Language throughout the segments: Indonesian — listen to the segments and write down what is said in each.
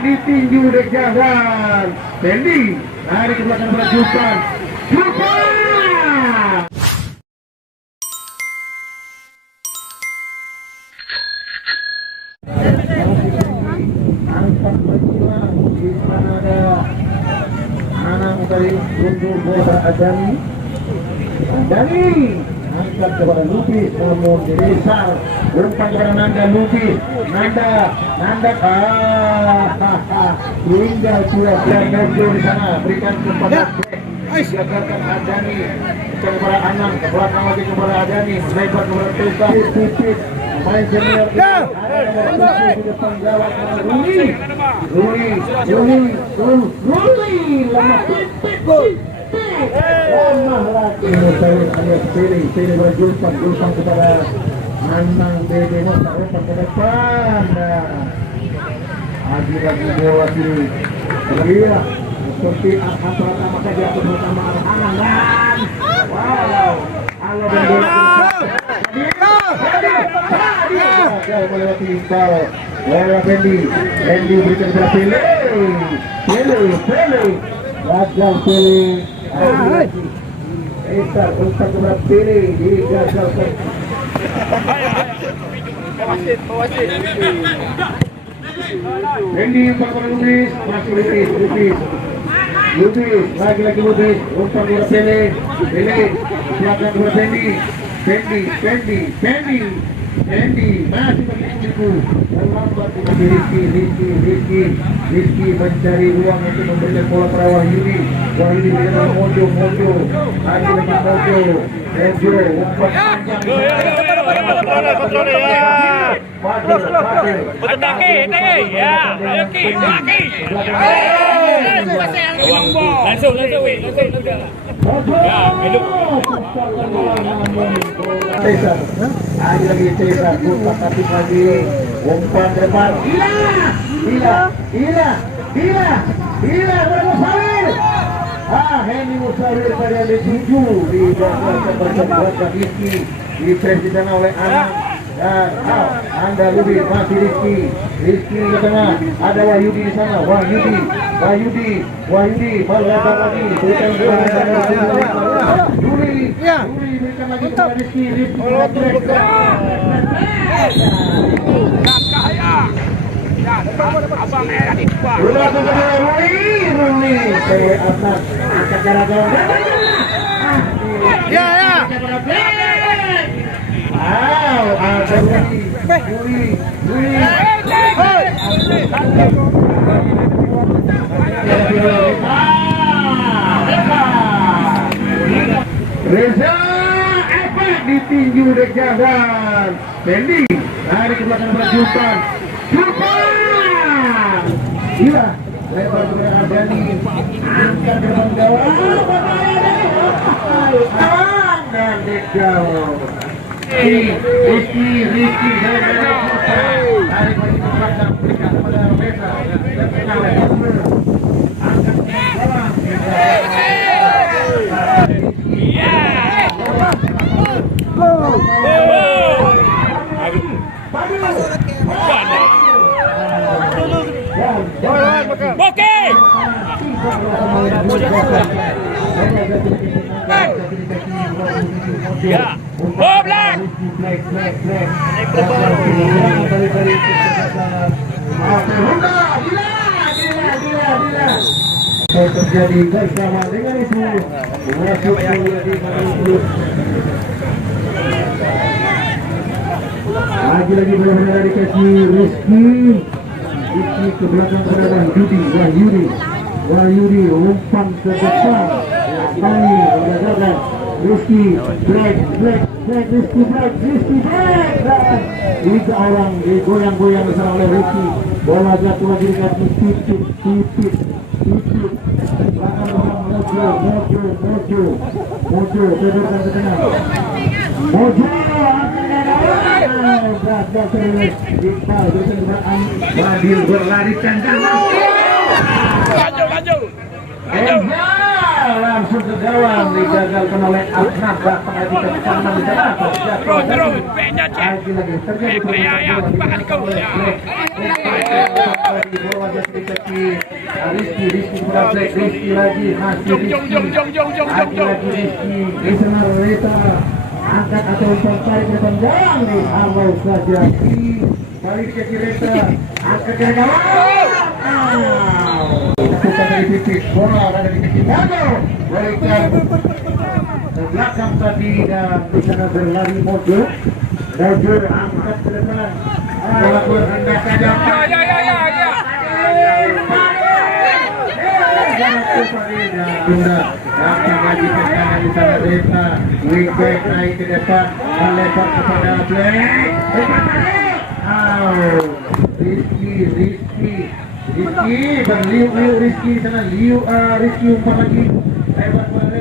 ditinju Dejadan. Fendi lari ke belakang berjukan. Angkat berjuang di sana ada anak dari Guntur Bola Adani. Angkat kepada Lubis, namun dirisar umpan kepada Nanda. Lubis, Nanda tinggal dua Mojo di sana, berikan kepada Gagalkan Adani kepada Anang, ke belakang lagi kepada Adani, lebar kepada Tesa, tipis main senior di depan gawang Ruli lemah pipit lemah lagi alias pilih berjulpan kepada Anang Dede Nota umpan ke depan. Lagi bola kiri Ria seperti pertama saja pertama Anang dan wow halo dan dia melewati bal bola Fendi berikan kepada Pele gagal Pele Esa umpan kepada Pele digagalkan. Fendi umpan kepada Lubis, masih Lubis lagi Lubis umpan kepada Pele belakang kepada Fendi masih begitu terlambat Rizky mencari ruang untuk memberikan bola pada Wahyudi berikan Mojo lagi dengan Mojo umpan langsung ya hidup Cesar lagi Cesar putar tapi lagi umpan depan Musawir Henny Musawir pada dituju di belakang Rizky di-press di sana oleh Anang dan Anda Lubis masih Rizky ke tengah ada Wahyudi di sana Wahyudi melebar lagi berikan Juli berikan lagi kepada Rizky abang merah di bawah Ruli ke atas angkat jarak gawang ya ada Juli Reza efek ditinju Dejadan. Fendi lari ke belakang berjukan. Gila lebar kepada Adani angkat ke depan gawang dan Degawang Rizky lari ke belakang berikan kepada Reza angkat ke gawang Oke. Ya. Black. Terjadi bersama dengan itu lagi benar-benar dikasih Rizky ke belakang kepada Wahyudi umpan ke depan Dani menggagalkan Rizky Black tiga orang digoyang-goyang bersama oleh Rizky bola jatuh lagi dikasih tipit Mojo beberkan ke tengah Mojo Badil berlari kencang Lanjut. langsung ke gawang digagalkan oleh Afnaf lagi ke kanan di sana Terus pennya cek. lagi terjadi lagi bola jadi kecil. Rizky kepada Black, Rizky lagi masih Rizky. Lagi Rizky, listener Rita angkat atau sampai ke tendang di awal saja. Balik ke Rita, angkat ke gawang. Bukan dari titik bola ada di kecil gagal. Balikan ke belakang tadi dan di sana berlari Mojo. Mojo angkat ke depan. Bola berhendak saja. Tunda datang lagi ke kanan di sana Rita. Wingback naik ke depan melempar kepada Black. Rizky berliu Rizky di sana Rizky umpan lagi lewat kepada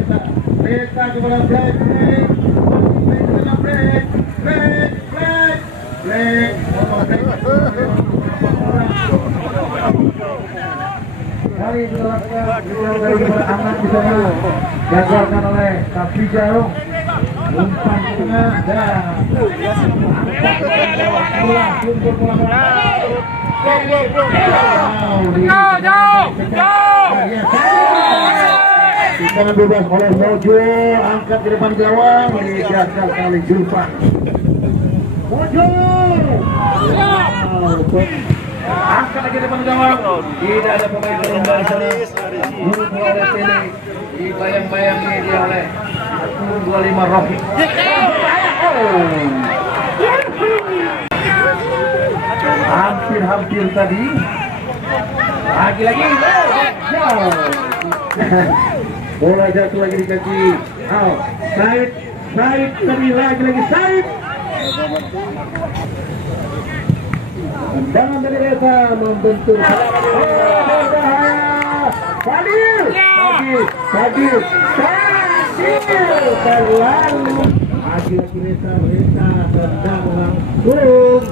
Rita kepada Black ke sana Black kali dilakukan dari anak di sana gagalkan oleh Kafija umpan ke tengah dan Kita bebas oleh Mojo angkat di depan gawang gagal kali Julpan Mojo angkat lagi depan gawang tidak ada pemain terumba di sana Mojo oleh Tele dibayang-bayangi dia oleh 25 Rocky hampir tadi lagi bola jatuh lagi di kaki Said tadi lagi Said tendangan dari Reza membentur Fadil terlalu lagi Reza tendang langsung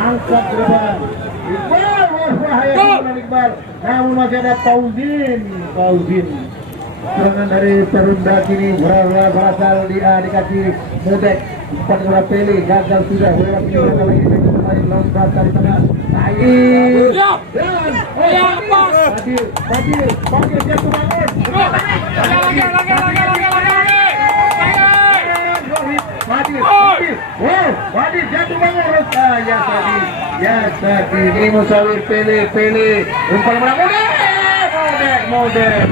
angkat ke depan Iqbal namun masih ada Fauzin serangan dari Perunda kini berasal di kaki Mudek umpan kepada Pele gagal sudah lewat lagi kembali lompat dari tengah Fadil jatuh Fadil jatuh bangun ya tadi ini Musawir Pele umpan kepada Mudek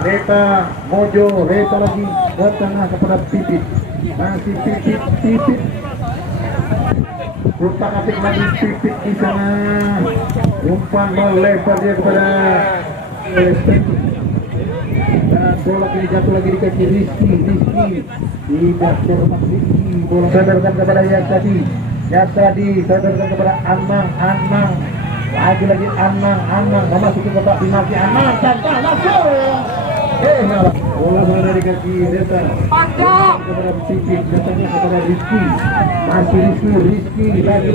Reta Mojo Reta lagi ke tengah kepada Pipit masih Pipit Rupa Kapit lagi Pipit di sana umpan melempar dia kepada dan bola kini jatuh lagi di kaki Rizky tidak terlepas Rizky bola sadarkan kepada Yasadi sadarkan kepada Anang lagi Anang memasuki kotak penalti Anang santai langsung bola dari kaki Reta kepada Pipit datangnya kepada Rizky masih Rizky lagi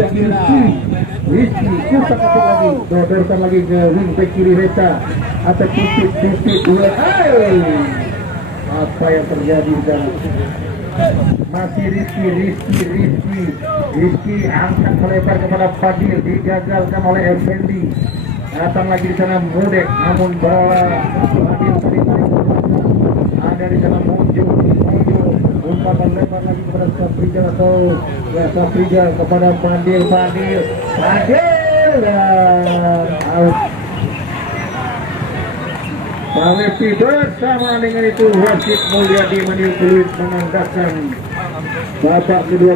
Rizky susah ketuk lagi dorkan lagi ke wingback kiri Reta atau Pipit apa yang terjadi dan masih Rizky angkat melebar kepada Fadil digagalkan oleh Effendi datang lagi di sana Mudek namun bola Fadil ada di sana Mojo umpan lebar lagi kepada Safrija kepada Fadil dan out. Malepi bersama dengan itu wasit Mulyadi Maniu Peluit menandakan babak kedua